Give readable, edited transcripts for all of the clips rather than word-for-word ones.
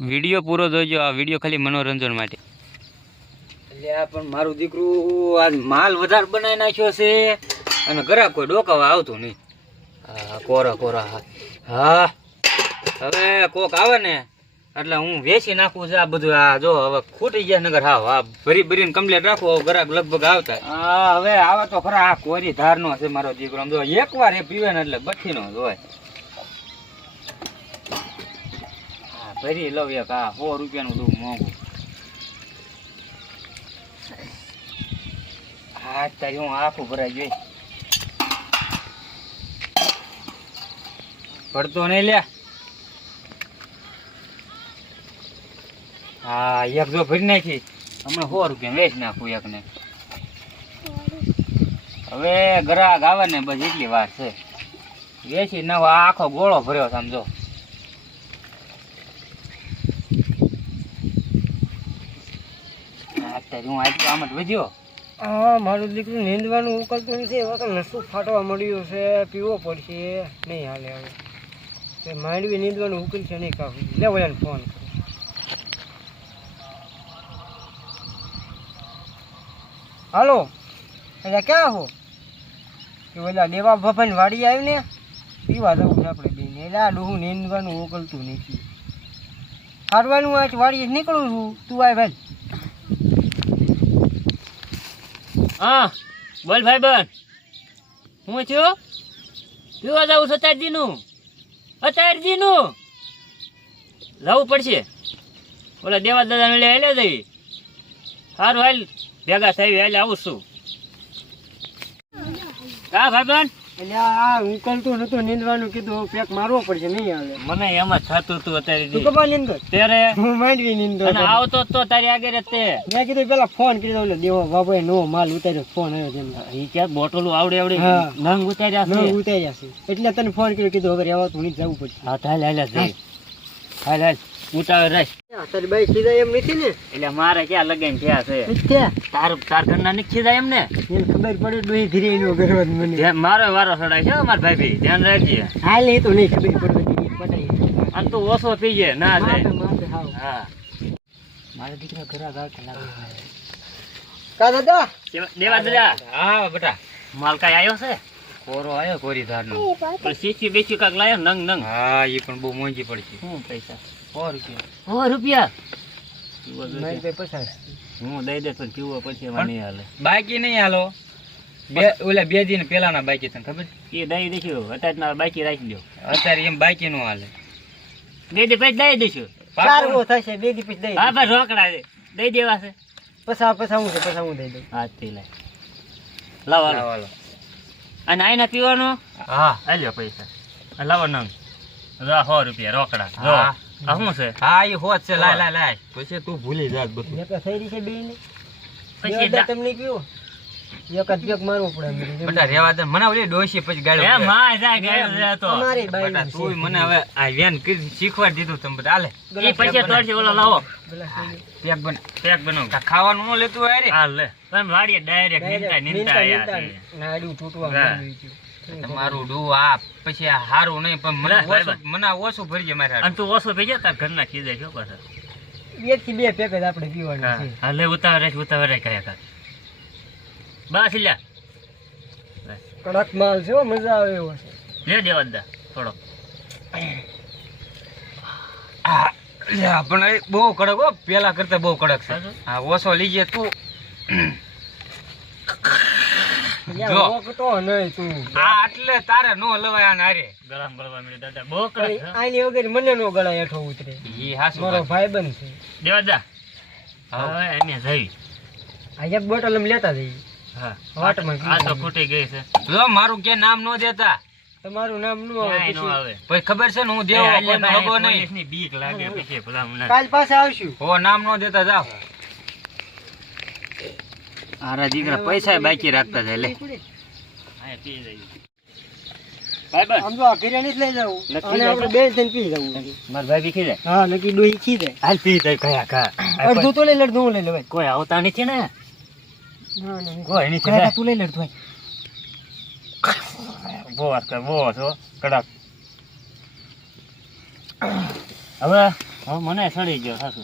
Video પૂરો જોજો. આ વિડિયો ખાલી મનોરંજન માટે. એટલે આ પણ મારું દીકરું આજ માલ વધારે બનાવી નાખ્યો છે અને ઘરાક કોઈ ડોકાવા આવતું નહીં. હા કોરા કોરા. હા હવે કોક આવે ને એટલે હું વેચી નાખું છે આ બધું. આ જો હવે ખૂટી ગયા નગર. હા ભરી ભરીને કમ્પ્લેટ રાખો. ઘરાક લગભગ આવતા. હા હવે આવે તો ખરા. આ કોરી ધારનો છે મારો દીકરો. આમ જો એકવાર એ પીવે ને એટલે બઠીનો જ હોય. હા ભરી લઉં એક. હા 100 રૂપિયાનું દઉં મોંઘું. હા તારી હું આખું ભરાઈ જોઈ. પડતો નહીં લે. હા એક જો ભરી નાખી. હમણાં 100 રૂપિયા વેચ નાખું એકને. હવે ગ્રાહક આવે ને બસ એટલી વાર છે. વેચી નાખો. આ આખો ગોળો ભર્યો સમજો. અત્યારે હું આટલું આમ જ વધ્યો. હા મારું દીકરું નીંદવાનું ઉકલતું નથી. હવે નસું ફાટવા મળ્યું છે. પીવો પડશે. નહીં હાલે હવે માંડવી નીંદવાનું ઉકલશે નહીં. કાઢું લે ઓલાને ફોન કરો. હાલો એટલે ક્યાં હો? કે ઓલા દેવા ભફાની વાડી આવી ને પીવા જવું છે આપણે બેને. એટલે આ ડોહું નીંદવાનું ઉકલતું નથી. હારવાનું આ વાડીએ નીકળું છું. તું આય ભાઈ. હા બોલ ભાઈ બન. હું છું પીવા જવું છું અત્યારજીનું જવું પડશે. ઓલા દેવા દાદા ને હાલે જઈ. સારું હાલ ભેગા થઈ હાલે આવું છું. હા ભાઈ બન. એટલે આ ઉકલતું નતું નીંદવાનું કીધું પેક મારવો પડશે. નહીં હાલે. મને એમ જ થતું તું અત્યારે. તું કબા નીંદો ત્યારે હું માંડવી નીંદો અને આવતો તો તારી આગળ જ તે. મેં કીધું પેલા ફોન કરી દઉં. દેવો બાબા નો માલ ઉતાર્યો. ફોન આવ્યો છે એ ક્યાંક બોટલો આવડે હા. નંગ ઉતાર્યા છે. ઉતાર્યા છે એટલે તને ફોન કર્યો. કીધું હવે રહેવા તું જવું પડશે. હા હાલ હાલ જઈ. હાલ હાલ ઉતાવળ રાખ. તારી બાઈ ખીજાય એમ નથી ને? એટલે મારે ક્યાં લગાઈને થયા છે. તાર ઘરના નથી ખીજાય એમ ને? એને ખબર પડે ડોહી ધીરે એનો ગરવા મને. મારો વારો સડાય છે મારા ભાઈ. ધ્યાન રાખજે. હાલ એ તો નહીં ખબર પડે પટાઈ. અને તું ઓછો થઈ જાય ના થાય. હા મારા દીકરા ઘરા ગાવતા લાગે. કા દાદા દેવા દાદા. હા બેટા માલ કઈ આવ્યો છે? કોરો આવ્યો કોરી ધારનો. પણ સીસી બેસી કાક લાયો નંગ. હા એ પણ બહુ મોંઘી પડશે. શું પૈસા? 100 રૂપિયા. 100 રૂપિયા હું દઈ દે પણ પીવો પછી એમાં નહીં હાલે. બાકી નહીં હાલો. ઓલા 2 દિન પેલાના બાકી તને ખબર? એ દઈ દઈશું. અત્યારે બાકી રાખી દો. અત્યારે એમ બાકી નું હાલે. 2 દી પછી દઈ દઈશું. સારું થશે. 2 દી પછી દઈ. હા ભાઈ રોકડા દઈ દેવા છે. પછા હું છે પછા હું દઈ દઉં. હા તે લાય. લાવો અને આઈના પીવાનો. હા આલ્યો પૈસા. લાવો નંગ. 100 રૂપિયા રોકડા. જો આ શું છે? હા એ હોત છે. લાય પછી તું ભૂલી જાત બધું. એક થઈ રહી છે બે ને પછી તમને પીવો એક જ પેક મારવું પડે. બેટા રેવા દે. મને ઓલી ડોશી પછી ગાડો. એ માં જા ગાડો તો. અમારી બાઈ બેટા તું મને હવે આ વેન શીખવાડી દીધું તમે બધા. હાલે એ પછી તોડશે. ઓલો લાવો પેક બનાવ. ખાવાનું ન લેતું હોય રે. હા લે તમે વાડીએ ડાયરેક્ટ નીંદતા આયા છે. નાડું તૂટવા માંડ્યું છે. તમારું ડુ આ પછી આ હારું નહીં પણ મને ઓછું ભરી જાય મારે. અને તું ઓછો ભરી જાય તાર ઘરના ખીજાય શું કરે? 1 થી 2 પેક જ આપણે પીવાનું છે. હા લે ઉતાવળ કહે કાક. બસ લ્યા કડક માલ છે. મજા આવે એવો છે. લે દેવા દા થોડો. પણ બહુ કડક હો. પેલા કરતા બહુ કડક છે. હા ઓછો લીજે તું. જો તો નહીં તું આ એટલે તારે નો લવાય આને હારે. ગળામ ગળવા મળે દાદા બહુ કડક. આની વગર મને નો ગળા હેઠો ઉતરે. ઈ હાસુ મારો ભાઈબંધ છે. દેવા દા. હવે એને જઈ આ એક બોટલ અમે લેતા જઈએ. હા વાટમાં આ તો ખૂટી ગઈ છે. જો મારું કે નામ નો દેતા. તમારું નામ નો આવે. પછી ખબર છે ને હું દેવો કોઈનો હગો નહીં. બીક લાગે પછી ભલા. કાલ પાસે આવશું. હો નામ નો દેતા જાવ. આરા દીકરા પૈસા બાકી રાખતા જાય. લે આ પી જઈ. ભાઈ બસ આમ તો ઘરે નથી લઈ જાવું. અને આપણે બે જણ પી જાવું. માર ભાઈ પી જાય. હા નકી ડોહી ખી જાય. હાલ પી જાય કયા કા. અડધું તો લઈ લે. અડધું લઈ લે ભાઈ. કોઈ આવતા નથી ને? ના કોઈ નથી. કયા તું લઈ લે ભાઈ. બહુ છો કડક. હવે હવે મને સડી ગયો સાસુ.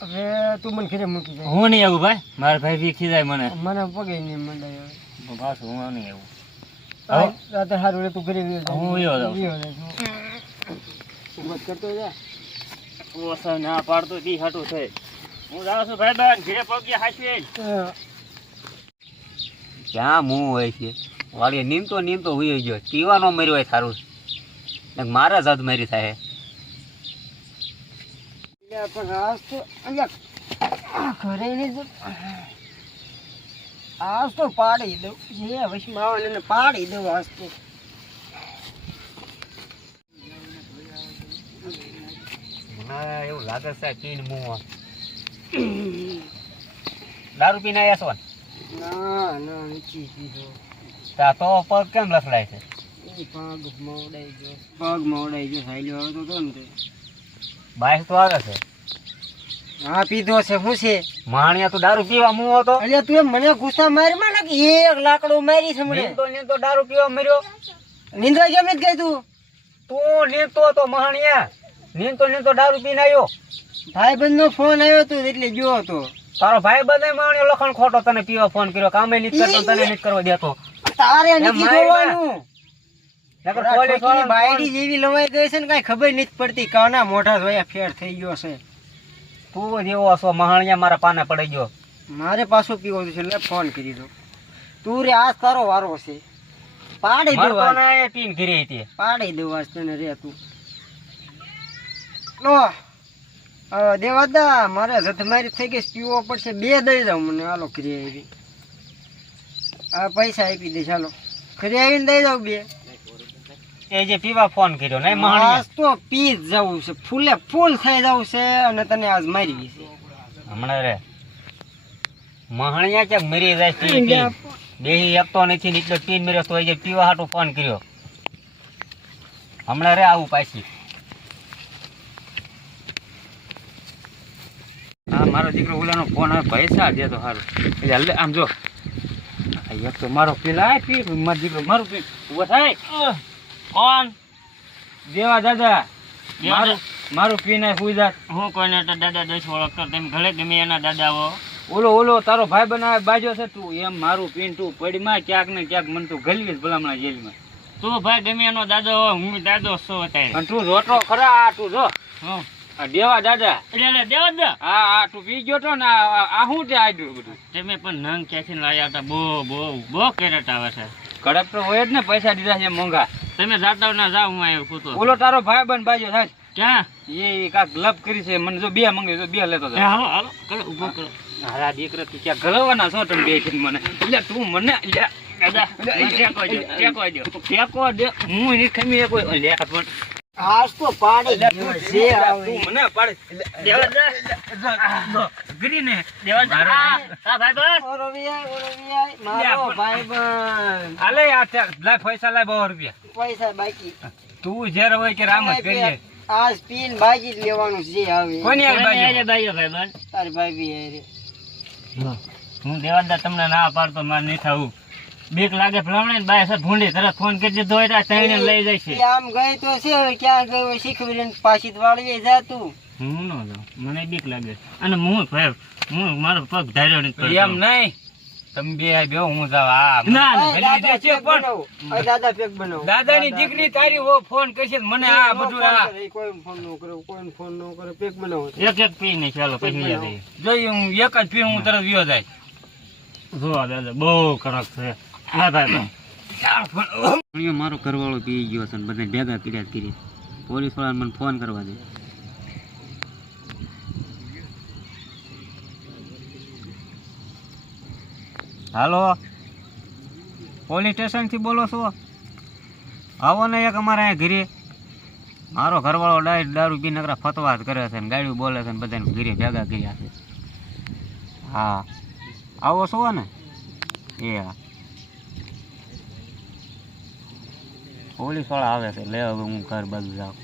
હવે તું મને ઘરે મૂકી જાય. હું નહીં આવું ભાઈ, મારા ભાઈ વીખી જાય મને. મને પગે નહીં મંડાય હવે. પાછું હું નહીં આવું. રાતે સારું રે તું ઘરે હું વયો જાઉં. ઉભત કરતો જા. ઓછા ના પાડતો દી હાટું છે. હું જાઉં છું ભાઈ બેન, ઘરે પગે હાચવી. ક્યાં મું હોય છે વાળી નીમતો હુઈ ગયો. પીવાનો મર્યો હોય સારું, મારા જાત મારી થાય. પણ આજ તો ઘરે નહીં આજ તો પાડી દઉં જે વશમાં આવે એને પાડી દઉં આજ તો. મને એવું લાગે છે પીને મું દારૂ પીને આવ્યા છો. ના ના નથી પીધો. તો પગ કેમ લસડાય છે? એ પગ મોડાઈ ગયો સાયલો આવતો હતો ને તે. બાઈક તો આવે છે. હા પીધો છે. શું છે? માણિયા તો દારૂ પીવા મું હતો. એટલે તું એમ મને ગુસ્સા મારી માં ને એક લાકડો મારી છે મને. નીંદતો દારૂ પીવા મર્યો. નિંદ્રા કેમ નથી ગઈ તું? તું નીંદતો હતો માણિયા. નીંદતો દારૂ પીને આવ્યો. ભાઈબંધ નો ફોન આવ્યો હતો એટલે ગયો હતો. તારો ભાઈ બધા માણ્યો લખણ ખોટો તને પીવા ફોન કર્યો. કામે નથી કરતો, તને નથી કરવા દેતો. તારે નથી જોવાનું. નકર પોલીસ વાળા બાયડી જેવી લવાઈ ગઈ છે ને કઈ ખબર નથી પડતી. કાના મોઢા જોયા ફેર થઈ ગયો છે. તું જેવો છો મહાણિયા, મારા પાને પડી ગયો. મારે પાછું પીવો છે એટલે ફોન કરી દો. તું રે આજ તારો વારો છે. પાડી દઉં આજ. મારતો પીને ઘરે હતી. પાડી દઉં આજ તને રે તું. લો દેવાદા મારે જથમારી થઈ ગઈ. પીવો પડશે. 2 દઈ જાઉં મને. હાલો ઘરે આવી. આ પૈસા આપી દે. ચાલો ઘરે આવીને દઈ જાઉં 2. એ જે પીવા ફોન કર્યો નહીં મહાણિયા. આજ તો પી જ જવું છે. ફૂલે ફૂલ થઈ જવું છે અને તને આજ મારી છે. હમણાં રે મહાણિયા ક્યાંક મરી જાય પી બેહી એકતો નથી ને એટલો પીને મર્યો. તો એ જે પીવા હાટું ફોન કર્યો. હમણાં રે આવું પાછી. હા મારો દીકરો ઓલાનો ફોન આવે. પૈસા દે તો સારું. એટલે હલે આમ જો એક તો મારો પેલા પી મારો દીકરો મારું પી ઉભો થાય. કોણ? દેવા દાદા. મારું પીને સુઈ જા. હું કોઈને દાદા દઈશ ઓળખતો. તમે ઘરે ગમે એના દાદા આવો. ઓલો તારો ભાઈ બનાવે બાજો છે. તું એમ મારું પીને તું પડીમાં ક્યાંક ને ક્યાંક મને તું ગલવીશ ભલામણા જેલમાં. તું ભાઈ ગમે એનો દાદો હોય, હું દાદો છું અત્યારે. તું જોતો ખરા. તું જો દેવા દાદા. દેવા દા. હા તું પી ગયો તો ને આ શું તે આવ્યું બધું? તમે પણ નંગ ક્યાંથી લાવ્યા હતા? બહુ કેરેટ આવે છે. કડક તો હોય જ ને. પૈસા દીધા છે મોંઘા. તમે જાતા ના જાવ. હું આવ્યો કૂતો. ઓલો તારો ભાઈ બન બાજો થાય. ક્યાં? એ કાક લપ કરી છે. મને જો 2 મંગાવી તો 2 લેતો જાય. હાલો હાલો કરો ઉભો કરો. હારા દીકરા તું ક્યાં ગલવાના છો તમે બે થી મને? એટલે તું મને ટેકો દે. હું ની ખમી કોઈ લે પણ આજ તો પાડી જે આવે. તું મને પાડે. દેવા ગરીને દેવા હા ભાઈ બસ. મારો ભાઈબંધ. હાલે આ લા પૈસા લાય 200 રૂપિયા. પૈસા બાકી. તું જ્યારે હોય કે રામ જ કરીએ. આજ પીન ભાજી જ લેવાનું જે આવે. કોની આ બાજુ? ભાઈ તારી ભાઈ બી આરે. હું દેવાદાર તમને ના પાડતો. માર નહીં થાવું. બીક લાગે ભલામણે ને બાય સર ભૂંડી તરત ફોન કરી દીધો હોય તો લઈ જાય છે. આમ ગઈ તો છે હવે ક્યાં ગઈ હોય શીખવી પાછી વાળી જા તું. હું ન જાઉં. મને બીક લાગે. અને હું મારો પગ ધાર્યો નથી. એમ નહીં તમે બે બેહો હું જાવ. હા દાદા પેક બનાવો. દાદાની દીકરી તારી ફોન કરશે મને આ બધું. કોઈ ફોન ન કરે. કોઈ ફોન ન કરે. પેક બનાવો. એક પી ને ચાલો પછી જોઈ હું એક જ પી હું તરત વિયો જાય. જો દાદા બહુ કડક છે. હા ભાઈ મારો ઘરવાળો પી ગયો છે. બધા ભેગા કર્યા કરી. પોલીસ વાળા મને ફોન કરવા દે. હાલો પોલીસ સ્ટેશન થી બોલો છો? આવો ને એક અમારે અહીંયા ઘરે. મારો ઘરવાળો દારૂ પી નકરા ફતવા કરે છે ને ગાડી બોલે છે ને બધાને ઘરે ભેગા કર્યા છે. હા આવો છો ને? એ હા પોલીસ વાળા આવે છે. લે હવે હું ઘર બાજુ જાઉં.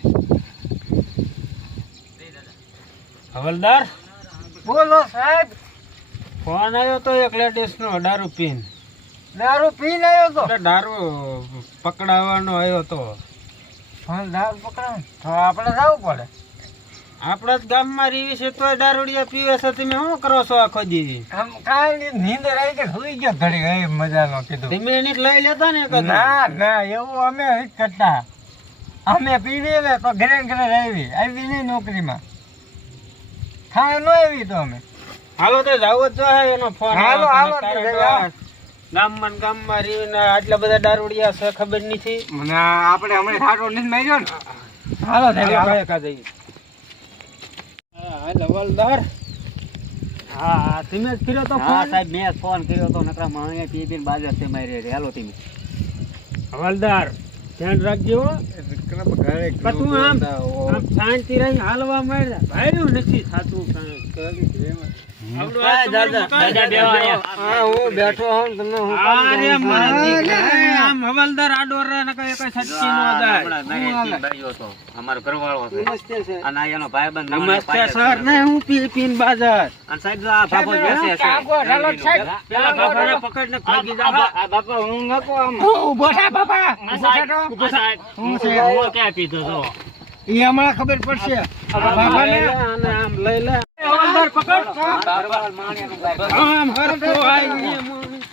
હવલદાર બોલો સાહેબ. ફોન આવ્યો તો એક લેડીઝ નો દારૂ પીને. દારૂ પીને આવ્યો તો? દારૂ પકડાવવાનો આવ્યો તો. દારૂ પકડાવ તો આપણે જવું પડે. આપણા જ ગામમાં રીવી છે તોય દારૂડિયા પીવે છે, તમે શું કરો છો આખો દી? આમ કાંઈ નીંદર આવી કે સુઈ ગયો ઘડી ગઈ મજાનો કીધું. તમે એને જ લઈ લેતા ને કદી? ના ના એવું અમે નથી કરતા. અમે પીવી ને તો ઘરે ઘરે આવી નહીં નોકરીમાં ખાવા ન આવી તો અમે. હાલો તો જાવ જ જોઈએ એનો ફોન. હાલો, હાલો તો તારે જઈએ. ગામમાં ને ગામમાં રીવીને આટલા બધા દારૂડિયા છે ખબર નથી. મને આપણે હમણાં ખાટો નથી માર્યો ને. હાલો સાહેબ, હાલો. હાલ હવાલદાર. હા તમે જ કર્યો તો હા ફોન? સાહેબ મેં ફોન કર્યો તો નકરા માણ્યા પી પીને બાજાર છે મારી રે. હાલો તમે. હવાલદાર ધ્યાન રાખજો હો. પણ તું આમ શાંતિ રહી હાલવા માંડ. ભાર્યું નથી થાતું કાંઈ. આવડું આ દાદા, તમારું દાદા બેહો અહીંયા. હા હું બેઠો હોઉં ને તમને હું કામ અરે કરું છું? મારા દીકરા, આમ હવાલદાર આડો રહે ને કઈ સચ્ચી નો જાય. હમણાં મારી એક ભાઈઓ હતો, અમારો ઘરવાળો છે. નમસ્તે સર. અને આ એનો ભાઈબંધ નમસ્તે સર. ને હું પીન બાજાર. અને સાહેબ જો આ બાપો બેસે છે. ચાલો સાહેબ. પેલા બાપાને પકડને ભાગી જાવ. આ બાપા હું નકો આમ. ઊભો થા બાપા. ઊભો થા. હું છે? હું ક્યાં પીધો છો? ઈ હમણાં ખબર પડશે. બાપાને લઈ લે અને આમ લઈ લે. હવાલદાર પકડ. ઘરવાળો માણ્યાનું ભાઈબંધ. આમ હરખો આવી.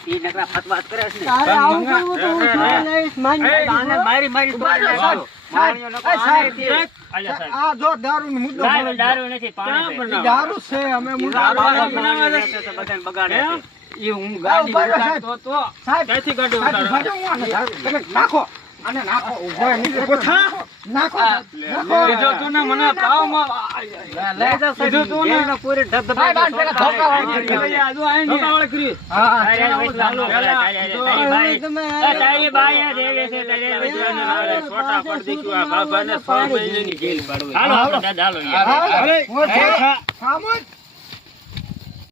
ઈ નકરા ફતવાત કરે છે ને. તારે આવું કરવું તો હું જોઈ લઈશ. મારી આને મારી મારી તો આને મારો. માણ્યો નકો એ સાહેબ, આને અલ્યા સાહેબ. આ જો દારૂનો મુદ્દો દારૂ બોલે છે. દારૂ નથી, પાણી છે. બનાવો? દારૂ છે અમે મુદ્દો આ બોલે બાપા છે. બનાવે છે તો બધાને બગાડે છે. એ હું આ ગાડી ઉભા રહો સાહેબ. ઉતારતો તો સાહેબ, ક્યાંથી ગાડી સાહેબ, ઉતારો? ઉભા રહો, હું આને દારૂ- તમે નાખો. આને નાખો. ઉભો રહો, નીચે નાખો. નાખો. નાખો. કીધું તું ને મને ભાવમાં લઈ જાઓ સાહેબ. કીધું તું ને? એને પૂરી ધબધબાટી સાહેબ, આને પેલા ધોકા વાળી ધોકા કરી. આજુ આવીને ધોકાવાળી કરી. હા. તારી આ વૈષ્ણવ નો કરે, તારી બાઈ. તારી બાઈ આ દેવે છે, તારી આ વૈષ્ણવ નો કરે. છોટા પડ દીકરા આ બાબાને 6 મહિનાની જેલ પાડવી. હાલો આપણે દાદા હાલો યાર. હા, અરે, હું છે. ખા. ખામોશ.